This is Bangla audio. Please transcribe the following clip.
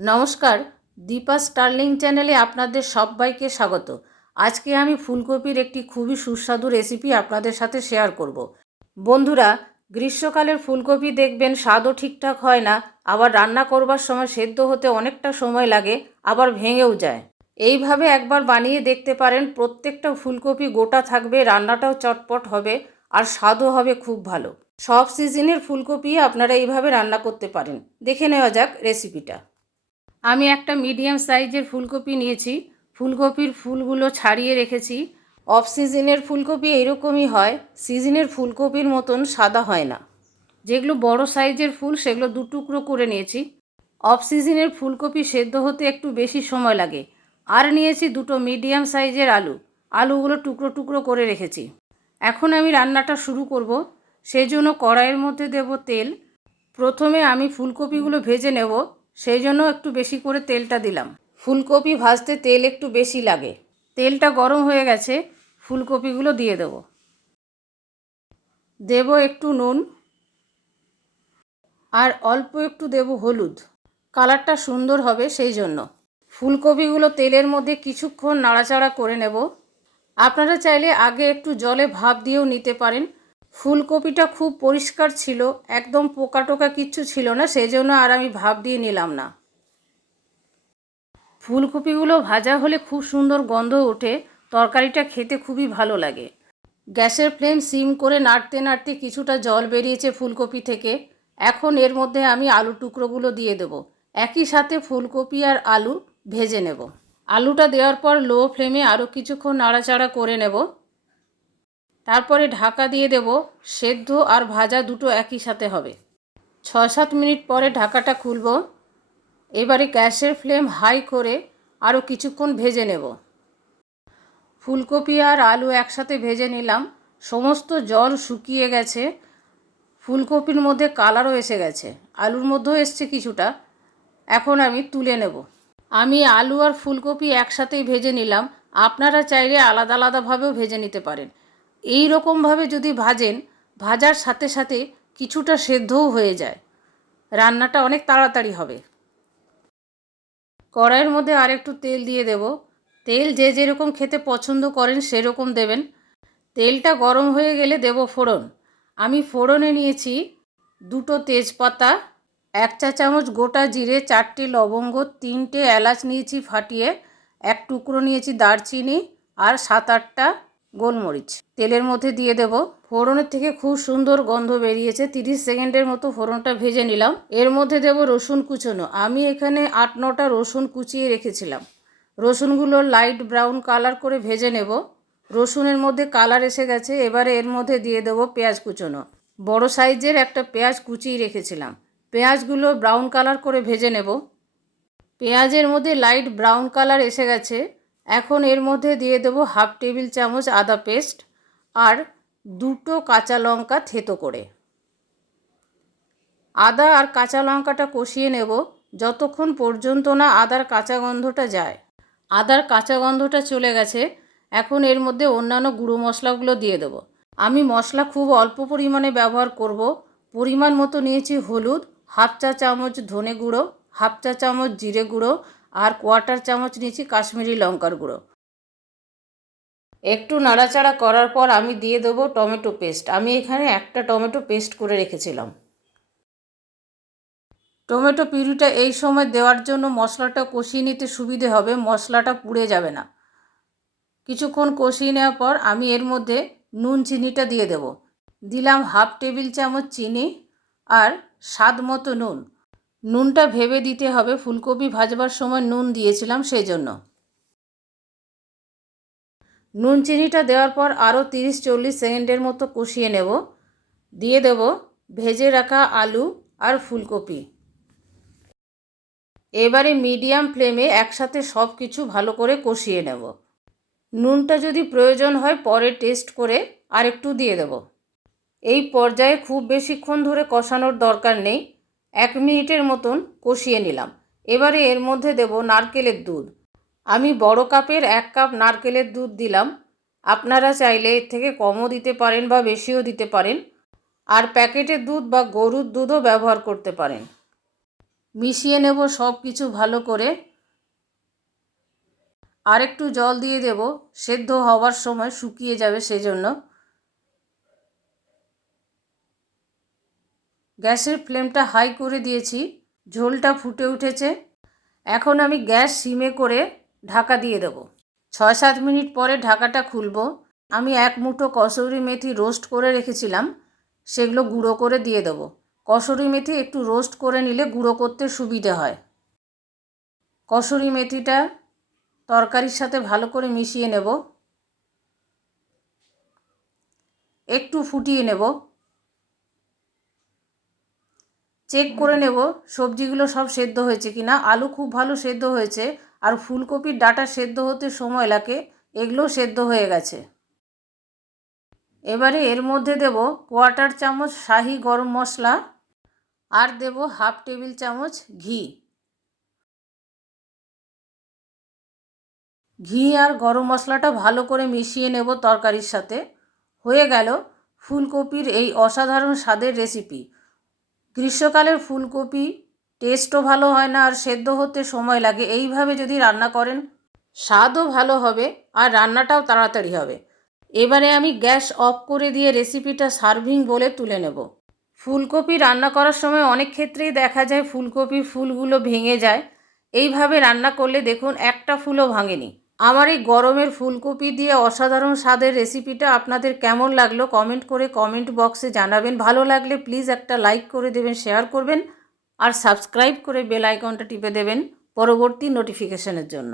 নমস্কার, দীপা স্টার্লিং চ্যানেলে আপনাদের সবাইকে স্বাগত। আজকে আমি ফুলকপির একটি খুবই সুস্বাদু রেসিপি আপনাদের সাথে শেয়ার করব। বন্ধুরা, গ্রীষ্মকালের ফুলকপি দেখবেন স্বাদও ঠিকঠাক হয় না, আবার রান্না করবার সময় সেদ্ধ হতে অনেকটা সময় লাগে, আবার ভেঙেও যায়। এইভাবে একবার বানিয়ে দেখতে পারেন, প্রত্যেকটা ফুলকপি গোটা থাকবে, রান্নাটাও চটপট হবে, আর স্বাদও হবে খুব ভালো। সব সিজনের ফুলকপি আপনারা এইভাবে রান্না করতে পারেন। দেখে নেওয়া যাক রেসিপিটা। আমি একটা মিডিয়াম সাইজের ফুলকপি নিয়েছি। ফুলকপির ফুলগুলো ছাড়িয়ে রেখেছি। অফ সিজনের ফুলকপি এরকমই হয় সিজনের ফুলকপির মতন সাদা হয় না। যেগুলো বড় সাইজের ফুল, সেগুলো দু টুকরো করে নিয়েছি। অফ সিজনের ফুলকপি সেদ্ধ হতে একটু বেশি সময় লাগে। আর নিয়েছি দুটো মিডিয়াম সাইজের আলু। আলুগুলো টুকরো টুকরো করে রেখেছি। এখন আমি রান্নাটা শুরু করব। সেই জন্য কড়াইয়ের মধ্যে দেব তেল। প্রথমে আমি ফুলকপিগুলো ভেজে নেব। সেই জন্য একটু বেশি করে তেলটা দিলাম। ফুলকপি ভাজতে তেল একটু বেশি লাগে। তেলটা গরম হয়ে গেছে, ফুলকপিগুলো দিয়ে দেব। দেব একটু নুন আর অল্প একটু দেব হলুদ। কালারটা সুন্দর হবে সেই জন্য। ফুলকপিগুলো তেলের মধ্যে কিছুক্ষণ নাড়াচাড়া করে নেব। আপনারা চাইলে আগে একটু জলে ভাপ দিয়েও নিতে পারেন। ফুলকপিটা খুব পরিষ্কার ছিল, একদম পোকা টোকা কিচ্ছু ছিল না সেই জন্য আর আমি ভাব দিয়ে নিলাম না। ফুলকপিগুলো ভাজা হলে খুব সুন্দর গন্ধ ওঠে, তরকারিটা খেতে খুবই ভালো লাগে। গ্যাসের ফ্লেম সিম করে নাড়তে নাড়তে কিছুটা জল বেরিয়েছে ফুলকপি থেকে। এখন এর মধ্যে আমি আলু টুকরোগুলো দিয়ে দেবো। একই সাথে ফুলকপি আর আলু ভেজে নেব। আলুটা দেওয়ার পর লো ফ্লেমে আরও কিছুক্ষণ নাড়াচাড়া করে নেব। তারপরে ঢাকা দিয়ে দেব সেদ্ধ আর ভাজা দুটো একই সাথে হবে। ছ সাত মিনিট পরে ঢাকাটা খুলব। এবারে গ্যাসের ফ্লেম হাই করে আরও কিছুক্ষণ ভেজে নেব। ফুলকপি আর আলু একসাথে ভেজে নিলাম। সমস্ত জল শুকিয়ে গেছে। ফুলকপির মধ্যে কালারও এসে গেছে। আলুর মধ্যেও এসছে কিছুটা। এখন আমি তুলে নেব। আমি আলু আর ফুলকপি একসাথেই ভেজে নিলাম। আপনারা চাইলে আলাদা আলাদাভাবেও ভেজে নিতে পারেন। এই রকমভাবে যদি ভাজেন, ভাজার সাথে সাথে কিছুটা সেদ্ধও হয়ে যায়। রান্নাটা অনেক তাড়াতাড়ি হবে। কড়াইয়ের মধ্যে আর একটু তেল দিয়ে দেব। তেল যে যেরকম খেতে পছন্দ করেন সেরকম দেবেন। তেলটা গরম হয়ে গেলে দেব ফোড়ন। আমি ফোড়নে নিয়েছি দুটো তেজপাতা, এক চা চামচ গোটা জিরে, চারটে লবঙ্গ, তিনটে এলাচ নিয়েছি ফাটিয়ে, এক টুকরো নিয়েছি দারচিনি আর সাত আটটা গোলমরিচ। তেলের মধ্যে দিয়ে দেব। ফোড়নের থেকে খুব সুন্দর গন্ধ বেরিয়েছে। তিরিশ সেকেন্ডের মতো ফোড়নটা ভেজে নিলাম। এর মধ্যে দেব রসুন কুচোনো। আমি এখানে আট নটা রসুন কুচিয়ে রেখেছিলাম। রসুনগুলো লাইট ব্রাউন কালার করে ভেজে নেব। রসুনের মধ্যে কালার এসে গেছে। এবারে এর মধ্যে দিয়ে দেবো পেঁয়াজ কুচোনো। বড় সাইজের একটা পেঁয়াজ কুচিয়ে রেখেছিলাম। পেঁয়াজগুলো ব্রাউন কালার করে ভেজে নেব। পেঁয়াজের মধ্যে লাইট ব্রাউন কালার এসে গেছে। এখন এর মধ্যে দিয়ে দেবো হাফ টেবিল চামচ আদা পেস্ট আর দুটো কাঁচা লঙ্কা থেতো করে। আদা আর কাঁচা লঙ্কাটা কষিয়ে নেব যতক্ষণ পর্যন্ত না আদার কাঁচা গন্ধটা যায়। আদার কাঁচা গন্ধটা চলে গেছে, এখন এর মধ্যে অন্যান্য গুঁড়ো মশলাগুলো দিয়ে দেবো। আমি মশলা খুব অল্প পরিমাণে ব্যবহার করব, পরিমাণ মতো নিয়েছি হলুদ, হাফ চা চামচ ধনে গুঁড়ো, হাফ চা চামচ জিরে গুঁড়ো আর কোয়ার্টার চামচ নিয়েছি কাশ্মীরি লঙ্কার গুঁড়ো। একটু নাড়াচাড়া করার পর আমি দিয়ে দেবো টমেটো পেস্ট। আমি এখানে একটা টমেটো পেস্ট করে রেখেছিলাম। টমেটো পিউরিটা এই সময় দেওয়ার জন্য মশলাটা কষিয়ে নিতে সুবিধে হবে, মশলাটা পুড়ে যাবে না। কিছুক্ষণ কষিয়ে নেওয়ার পর আমি এর মধ্যে নুন চিনিটা দিয়ে দেব। দিলাম হাফ টেবিল চামচ চিনি আর স্বাদ মতো নুন। নুনটা ভেবে দিতে হবে। ফুলকপি ভাজবার সময় নুন দিয়েছিলাম সেই জন্য নুন চিনিটা দেওয়ার পর আরও তিরিশ চল্লিশ সেকেন্ডের মতো কষিয়ে নেব। দিয়ে দেব ভেজে রাখা আলু আর ফুলকপি। এবারে মিডিয়াম ফ্লেমে একসাথে সব কিছু ভালো করে কষিয়ে নেব। নুনটা যদি প্রয়োজন হয় পরে টেস্ট করে আর একটু দিয়ে দেব। এই পর্যায়ে খুব বেশিক্ষণ ধরে কষানোর দরকার নেই। এক মিনিটের মতন কষিয়ে নিলাম। এবারে এর মধ্যে দেব নারকেলের দুধ। আমি বড় কাপের এক কাপ নারকেলের দুধ দিলাম। আপনারা চাইলে এর থেকে কমও দিতে পারেন বা বেশিও দিতে পারেন। আর প্যাকেটের দুধ বা গরুর দুধও ব্যবহার করতে পারেন। মিশিয়ে নেব সব কিছু ভালো করে। আর একটু জল দিয়ে দেব। সেদ্ধ হওয়ার সময় শুকিয়ে যাবে সেজন্য। গ্যাসের ফ্লেমটা হাই করে দিয়েছি, ঝোলটা ফুটে উঠেছে। এখন আমি গ্যাস সিমে করে ঢাকা দিয়ে দেব। ছয় সাত মিনিট পরে ঢাকাটা খুলব। আমি এক মুঠো কসৌরি মেথি রোস্ট করে রেখেছিলাম, সেগুলো গুঁড়ো করে দিয়ে দেবো। কসুরি মেথি একটু রোস্ট করে নিলে গুঁড়ো করতে সুবিধে হয়। কসুরি মেথিটা তরকারির সাথে ভালো করে মিশিয়ে নেব। একটু ফুটিয়ে নেব। চেক করে নেব, সবজিগুলো সব সেদ্ধ হয়েছে কিনা। আলু খুব ভালো সেদ্ধ হয়েছে, আর ফুলকপির ডাটা সেদ্ধ হতে সময় লাগে এগুলো সেদ্ধ হয়ে গেছে। এবারে এর মধ্যে দেব কোয়ার্টার চামচ শাহি গরম মশলা, আর দেব হাফ টেবিল চামচ ঘি। ঘি আর গরম মশলাটা ভালো করে মিশিয়ে নেব তরকারির সাথে। হয়ে গেল ফুলকপির এই অসাধারণ স্বাদের রেসিপি গ্রীষ্মকালের ফুলকপি টেস্টও ভালো হয় না আর সেদ্ধ হতে সময় লাগে। এইভাবে যদি রান্না করেন, স্বাদও ভালো হবে আর রান্নাটাও তাড়াতাড়ি হবে। এবারে আমি গ্যাস অফ করে দিয়ে রেসিপিটা সার্ভিং বলে তুলে নেব। ফুলকপি রান্না করার সময় অনেক ক্ষেত্রেই দেখা যায় ফুলকপির ফুলগুলো ভেঙে যায়। এইভাবে রান্না করলে দেখুন একটা ফুলও ভাঙেনি। আমার এই গরমের ফুলকপি দিয়ে অসাধারণ স্বাদের রেসিপিটা আপনাদের কেমন লাগল কমেন্ট করে কমেন্ট বক্সে জানাবেন। ভালো লাগলে প্লিজ একটা লাইক করে দেবেন, শেয়ার করবেন আর সাবস্ক্রাইব করে বেল আইকনটা টিপে দেবেন পরবর্তী নোটিফিকেশনের জন্য।